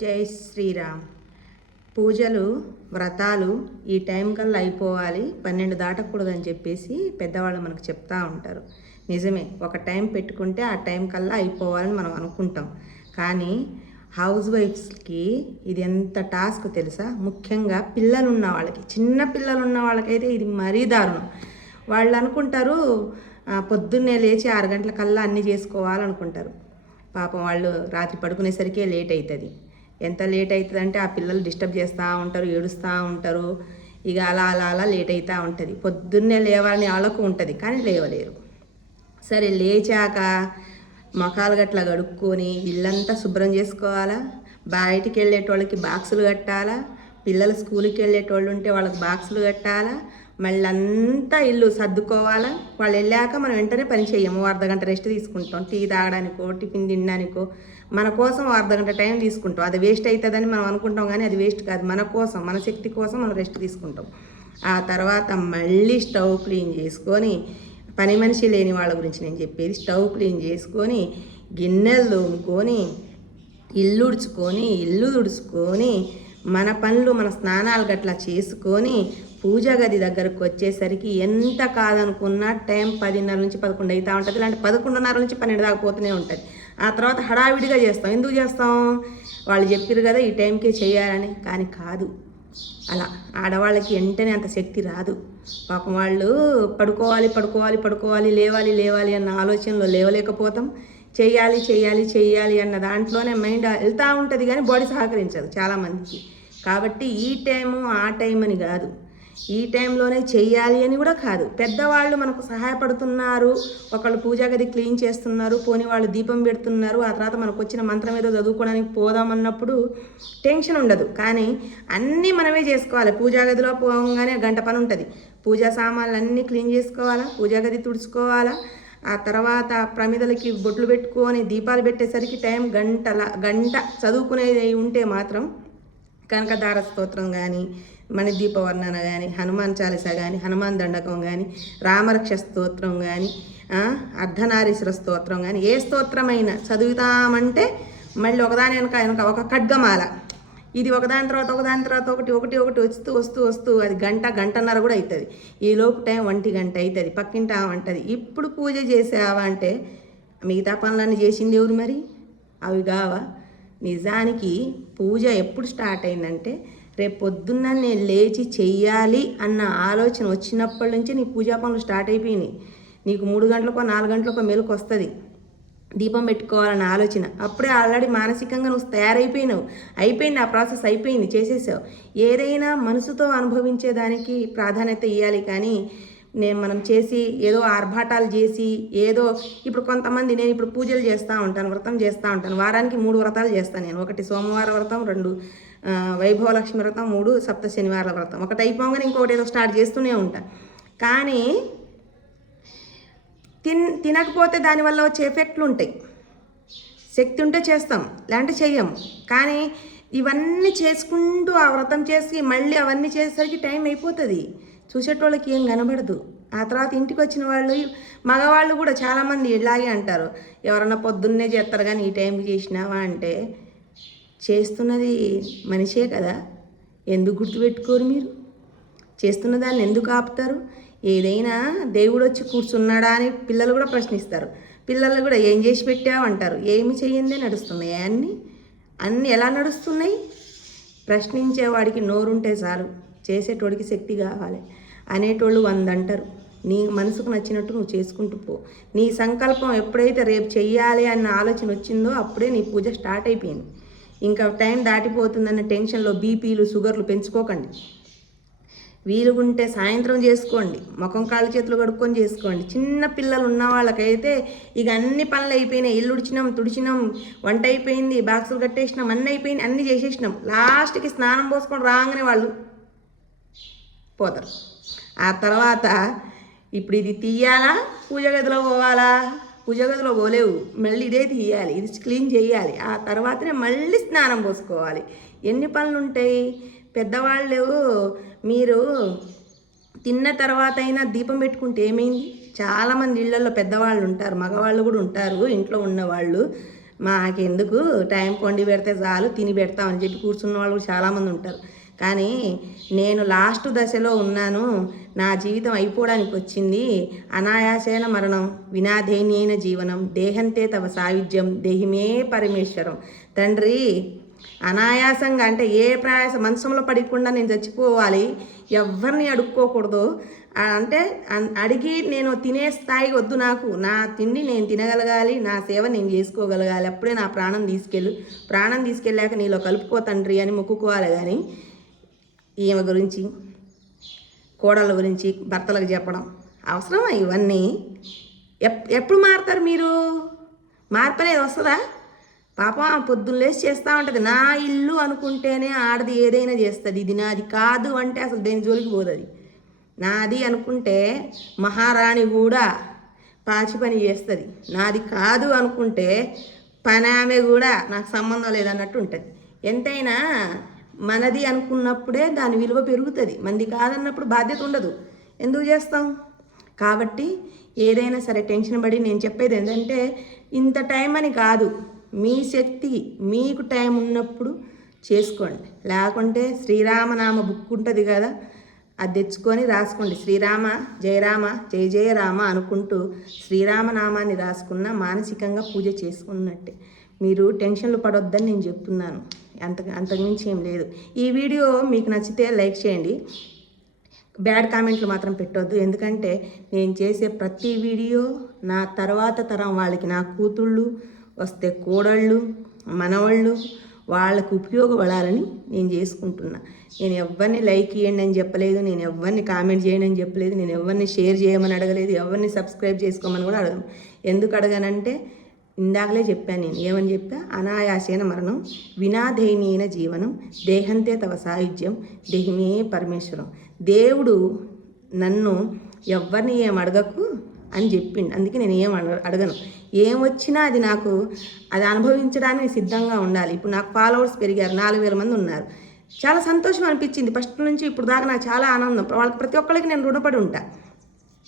జై శ్రీరామ్. పూజలు వ్రతాలు ఈ టైం కల్లా అయిపోవాలి. పన్నెండు దాటకూడదని చెప్పేసి పెద్దవాళ్ళు మనకు చెప్తా ఉంటారు. నిజమే ఒక టైం పెట్టుకుంటే ఆ టైం కల్లా అయిపోవాలని మనం అనుకుంటాం. కానీ హౌస్ వైఫ్స్కి ఇది ఎంత టాస్క్ తెలుసా? ముఖ్యంగా పిల్లలు ఉన్న వాళ్ళకి చిన్న పిల్లలు ఉన్న వాళ్ళకైతే ఇది మరీ దారుణం. వాళ్ళు అనుకుంటారు పొద్దున్నే లేచి ఆరు గంటల కల్లా అన్నీ చేసుకోవాలనుకుంటారు. పాపం వాళ్ళు రాత్రి పడుకునేసరికి లేట్ అవుతుంది ఎంత లేట్ అవుతుంది అంటే ఆ పిల్లలు డిస్టర్బ్ చేస్తూ ఉంటారు ఏడుస్తూ ఉంటారు. ఇక అలా అలా అలా లేట్ అవుతూ ఉంటుంది. పొద్దున్నే లేవాలని వాళ్ళకు ఉంటుంది కానీ లేవలేరు. సరే లేచాక మొఖాలు గట్ల కడుక్కొని ఇల్లంతా శుభ్రం చేసుకోవాలా? బయటికి వెళ్ళేటోళ్ళకి బాక్సులు కట్టాలా? పిల్లలు స్కూల్కి వెళ్ళేటోళ్ళు ఉంటే వాళ్ళకి బాక్సులు కట్టాలా? మళ్ళీ అంతా ఇల్లు సర్దుకోవాలా? వాళ్ళు వెళ్ళాక మనం వెంటనే పని చేయము అర్ధగంట రెస్ట్ తీసుకుంటాం. టీ తాగడానికో టిఫిన్ తినడానికో. మన కోసం అర్ధగంట టైం తీసుకుంటాం. అది వేస్ట్ అవుతుందని మనం అనుకుంటాం కానీ అది వేస్ట్ కాదు. మన కోసం మన శక్తి కోసం మనం రెస్ట్ తీసుకుంటాం. ఆ తర్వాత మళ్ళీ స్టవ్ క్లీన్ చేసుకొని పని మనిషి లేని వాళ్ళ గురించి నేను చెప్పేది స్టవ్ క్లీన్ చేసుకొని గిన్నెలు తోముకొని ఇల్లు ఉడుచుకొని ఇల్లు తుడుచుకొని మన పనులు మన స్నానాలు గట్లా చేసుకొని పూజ గది దగ్గరకు వచ్చేసరికి ఎంత కాదనుకున్నా టైం పదిన్నర నుంచి పదకొండు అవుతూ ఉంటుంది. ఇలాంటి పదకొండున్నర నుంచి పన్నెండు దాకా పోతూనే ఉంటుంది. ఆ తర్వాత హడావిడిగా చేస్తాం. ఎందుకు చేస్తాం? వాళ్ళు చెప్పారు కదా ఈ టైంకే చేయాలని. కానీ కాదు. అలా ఆడవాళ్ళకి వెంటనే అంత శక్తి రాదు. పాపం వాళ్ళు పడుకోవాలి పడుకోవాలి పడుకోవాలి లేవాలి లేవాలి అన్న ఆలోచనలో లేవలేకపోతాం. చేయాలి చేయాలి చేయాలి అన్న దాంట్లోనే మైండ్ వెళ్తూ ఉంటుంది కానీ బాడీ సహకరించదు చాలామందికి. కాబట్టి ఈ టైము ఆ టైం అని కాదు. ఈ టైంలోనే చేయాలి అని కూడా కాదు. పెద్దవాళ్ళు మనకు సహాయపడుతున్నారు. ఒకళ్ళు పూజా గది క్లీన్ చేస్తున్నారు. పోని వాళ్ళు దీపం పెడుతున్నారు. ఆ తర్వాత మనకు వచ్చిన మంత్రం ఏదో చదువుకోవడానికి పోదామన్నప్పుడు టెన్షన్ ఉండదు. కానీ అన్నీ మనమే చేసుకోవాలి. పూజా గదిలో పోగానే గంట పని ఉంటుంది. పూజా సామాన్లు అన్నీ క్లీన్ చేసుకోవాలా? పూజా గది తుడుచుకోవాలా? ఆ తర్వాత ప్రమిదలకి బొట్లు పెట్టుకొని దీపాలు పెట్టేసరికి టైం గంటల గంట చదువుకునేది ఉంటే మాత్రం కనకదార స్తోత్రం కానీ మణిదీప వర్ణన కానీ హనుమాన్ చాలీస కానీ హనుమాన్ దండకం కానీ రామరక్ష స్తోత్రం కానీ అర్ధనారీశ్వర స్తోత్రం కానీ ఏ స్తోత్రమైనా చదువుతామంటే మళ్ళీ ఒకదాని వెనక వెనక ఒక ఖడ్గమాల. ఇది ఒకదాని తర్వాత ఒకదాని తర్వాత ఒకటి ఒకటి ఒకటి వస్తూ వస్తూ వస్తూ అది గంట గంటన్నర కూడా అవుతుంది ఈ లోపు టైం ఒంటి గంట అవుతుంది పక్కింటి ఇప్పుడు పూజ చేసావా? అంటే మిగతా పనులన్నీ చేసింది ఎవరు మరి? అవి కావా? నిజానికి పూజ ఎప్పుడు స్టార్ట్ అయిందంటే రేపు పొద్దున్న నేను లేచి చెయ్యాలి అన్న ఆలోచన వచ్చినప్పటి నుంచి నీ పూజా పనులు స్టార్ట్ అయిపోయినాయి. నీకు మూడు గంటలకో నాలుగు గంటలకో మెలకు వస్తుంది దీపం పెట్టుకోవాలన్న ఆలోచన. అప్పుడే ఆల్రెడీ మానసికంగా నువ్వు తయారైపోయినావు. అయిపోయింది ఆ ప్రాసెస్ అయిపోయింది చేసేసావు. ఏదైనా మనసుతో అనుభవించేదానికి ప్రాధాన్యత ఇవ్వాలి కానీ నేను మనం చేసి ఏదో ఆర్భాటాలు చేసి ఏదో ఇప్పుడు కొంతమంది నేను ఇప్పుడు పూజలు చేస్తూ ఉంటాను వ్రతం చేస్తూ ఉంటాను. వారానికి మూడు వ్రతాలు చేస్తాను నేను. ఒకటి సోమవారం వ్రతం రెండు వైభవలక్ష్మి వ్రతం మూడు సప్త శనివారాల వ్రతం. ఒకటి అయిపోగానే ఇంకొకటి ఏదో స్టార్ట్ చేస్తూనే ఉంటా. కానీ తిన్ తినకపోతే దానివల్ల వచ్చే ఎఫెక్ట్లు ఉంటాయి. శక్తి ఉంటే చేస్తాం లేదంటే చెయ్యం. కానీ ఇవన్నీ చేసుకుంటూ ఆ వ్రతం చేసి మళ్ళీ అవన్నీ చేసేసరికి టైం అయిపోతుంది. చూసేటోళ్ళకి ఏం కనబడదు. ఆ తర్వాత ఇంటికి వచ్చిన వాళ్ళు మగవాళ్ళు కూడా చాలామంది ఇలాగే అంటారు. ఎవరన్నా పొద్దున్నే చేస్తారు కానీ ఈ టైంకి చేసినావా అంటే చేస్తున్నది మనిషే కదా. ఎందుకు గుర్తుపెట్టుకోరు మీరు? చేస్తున్న దాన్ని ఎందుకు ఆపుతారు? ఏదైనా దేవుడు వచ్చి కూర్చున్నాడా అని పిల్లలు కూడా ప్రశ్నిస్తారు. పిల్లలు కూడా ఏం చేసి పెట్టావు అంటారు ఏమి చెయ్యిందే నడుస్తున్నాయి అన్నీ? అన్నీ ఎలా నడుస్తున్నాయి? ప్రశ్నించేవాడికి నోరుంటే చాలు. చేసేటోడికి శక్తి కావాలి. అనేటోళ్ళు వంద అంటారు నీ మనసుకు నచ్చినట్టు నువ్వు చేసుకుంటూ పో. నీ సంకల్పం ఎప్పుడైతే రేపు చెయ్యాలి అన్న ఆలోచన వచ్చిందో అప్పుడే నీ పూజ స్టార్ట్ అయిపోయింది. ఇంకా టైం దాటిపోతుందన్న టెన్షన్లో బీపీలు షుగర్లు పెంచుకోకండి. వీలుగుంటే సాయంత్రం చేసుకోండి. ముఖం కాళ్ళు చేతులు కడుక్కొని చేసుకోండి. చిన్న పిల్లలు ఉన్న వాళ్ళకైతే ఇక అన్ని పనులు అయిపోయినాయి. ఇల్లు ఉడిచినాం తుడిచినాం వంట అయిపోయింది బాక్సులు కట్టేసినాం అన్నీ అయిపోయింది అన్నీ చేసేసినాం. లాస్ట్కి స్నానం పోసుకొని రాగానే వాళ్ళు పోతారు. ఆ తర్వాత ఇప్పుడు ఇది తీయాలా? పూజ గదిలో పోవాలా? పూజ గదిలో పోలేవు. మళ్ళీ ఇదే తీయాలి. ఇది క్లీన్ చేయాలి. ఆ తర్వాతనే మళ్ళీ స్నానం పోసుకోవాలి. ఎన్ని పనులు ఉంటాయి పెద్దవాళ్ళు మీరు తిన్న తర్వాత అయినా దీపం పెట్టుకుంటే ఏమైంది? చాలామంది ఇళ్ళలో పెద్దవాళ్ళు ఉంటారు. మగవాళ్ళు కూడా ఉంటారు ఇంట్లో ఉన్నవాళ్ళు. మాకెందుకు? టైం కొండి పెడితే చాలు తిని పెడతామని చెప్పి కూర్చున్న వాళ్ళు చాలామంది ఉంటారు. కానీ నేను లాస్ట్ దశలో ఉన్నాను. నా జీవితం అయిపోవడానికి వచ్చింది అనాయాసైన మరణం వినాధేన్యైన జీవనం దేహంతే తవ సాయుధ్యం దేహిమే పరమేశ్వరం. తండ్రి అనాయాసంగా అంటే ఏ ప్రయాస మంచంలో పడకుండా నేను చచ్చిపోవాలి. ఎవరిని అడుక్కోకూడదు. అంటే అడిగి నేను తినే స్థాయి వద్దు నాకు. నా తిండి నేను తినగలగాలి. నా సేవ నేను చేసుకోగలగాలి. అప్పుడే నా ప్రాణం తీసుకెళ్ళు. ప్రాణం తీసుకెళ్ళాక నీలో కలుపుకో తండ్రి అని మొక్కుకోవాలి. కానీ ఈమె గురించి కోడళ్ళ గురించి భర్తలకు చెప్పడం అవసరమా ఇవన్నీ? ఎప్ ఎప్పుడు మారుతారు మీరు? మార్పలేదు అనేది వస్తుందా? పాపం పొద్దున్న లేచి చేస్తూ ఉంటుంది. నా ఇల్లు అనుకుంటేనే ఆడది ఏదైనా చేస్తుంది. ఇది నాది కాదు అంటే అసలు దేని జోలికి పోదు అది నాది అనుకుంటే మహారాణి కూడా పాచి పని చేస్తుంది. నాది కాదు అనుకుంటే పని ఆమె కూడా నాకు సంబంధం లేదన్నట్టు ఉంటుంది. ఎంతైనా మనది అనుకున్నప్పుడే దాని విలువ పెరుగుతుంది. మంది కాదన్నప్పుడు బాధ్యత ఉండదు. ఎందుకు చేస్తాం? కాబట్టి ఏదైనా సరే టెన్షన్ పడి నేను చెప్పేది ఏంటంటే ఇంత టైం అని కాదు. మీ శక్తి మీకు టైం ఉన్నప్పుడు చేసుకోండి. లేకుంటే శ్రీరామనామ బుక్ ఉంటుంది కదా అది తెచ్చుకొని రాసుకోండి. శ్రీరామ జయరామ జయ జయ రామ అనుకుంటూ శ్రీరామనామాన్ని రాసుకున్న మానసికంగా పూజ చేసుకున్నట్టే. మీరు టెన్షన్లు పడొద్దని నేను చెప్తున్నాను. అంత అంతకుమించి ఏం లేదు. ఈ వీడియో మీకు నచ్చితే లైక్ చేయండి. బ్యాడ్ కామెంట్లు మాత్రం పెట్టొద్దు. ఎందుకంటే నేను చేసే ప్రతి వీడియో నా తర్వాత తరం వాళ్ళకి నా కూతుళ్ళు వస్తే కోడళ్ళు మనవాళ్ళు వాళ్ళకు ఉపయోగపడాలని నేను చేసుకుంటున్నా. నేను ఎవరిని లైక్ ఇవ్వండి అని చెప్పలేదు నేను ఎవరిని కామెంట్ చేయండి అని చెప్పలేదు నేను ఎవరిని షేర్ చేయమని అడగలేదు ఎవరిని సబ్స్క్రైబ్ చేసుకోమని కూడా అడగను. ఎందుకు అడగానంటే ఇందాకలే చెప్పాను నేను ఏమని చెప్పా? అనాయాసేన మరణం వినాదయనీయన జీవనం దేహంతే తవ సాయుధ్యం దేహమే పరమేశ్వరం. దేవుడు నన్ను ఎవరిని ఏం అడగకు అని చెప్పిండు. అందుకే నేను ఏం అడగ అడగను. ఏం వచ్చినా అది నాకు అది అనుభవించడానికి సిద్ధంగా ఉండాలి. ఇప్పుడు నాకు ఫాలోవర్స్ పెరిగారు నాలుగు వేల మంది ఉన్నారు. చాలా సంతోషం అనిపించింది. ఫస్ట్ నుంచి ఇప్పుడు దాకా నాకు చాలా ఆనందం. వాళ్ళకి ప్రతి ఒక్కరికి నేను రుణపడి ఉంటా.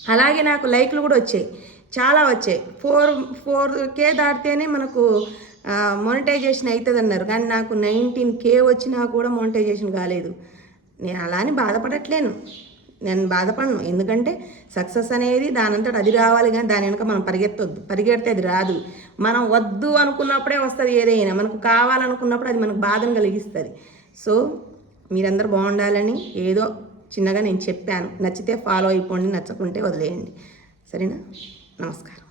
అలాగే నాకు లైక్లు కూడా వచ్చాయి. చాలా వచ్చాయి. ఫోర్ ఫోర్ కే దాటితేనే మనకు మోనిటైజేషన్ అవుతుంది అన్నారు కానీ నాకు నైన్టీన్ కే వచ్చినా కూడా మోనిటైజేషన్ కాలేదు. నేను అలా అని బాధపడట్లేను. నేను బాధపడను. ఎందుకంటే సక్సెస్ అనేది దానంతట అది రావాలి కానీ దాని వెనుక మనం పరిగెత్తొద్దు. పరిగెడితే అది రాదు. మనం వద్దు అనుకున్నప్పుడే వస్తుంది ఏదైనా. మనకు కావాలనుకున్నప్పుడు అది మనకు బాధను కలిగిస్తుంది. సో మీరందరూ బాగుండాలని ఏదో చిన్నగా నేను చెప్పాను. నచ్చితే ఫాలో అయిపోండి నచ్చకుంటే వదిలేయండి. సరేనా? నమస్కారం.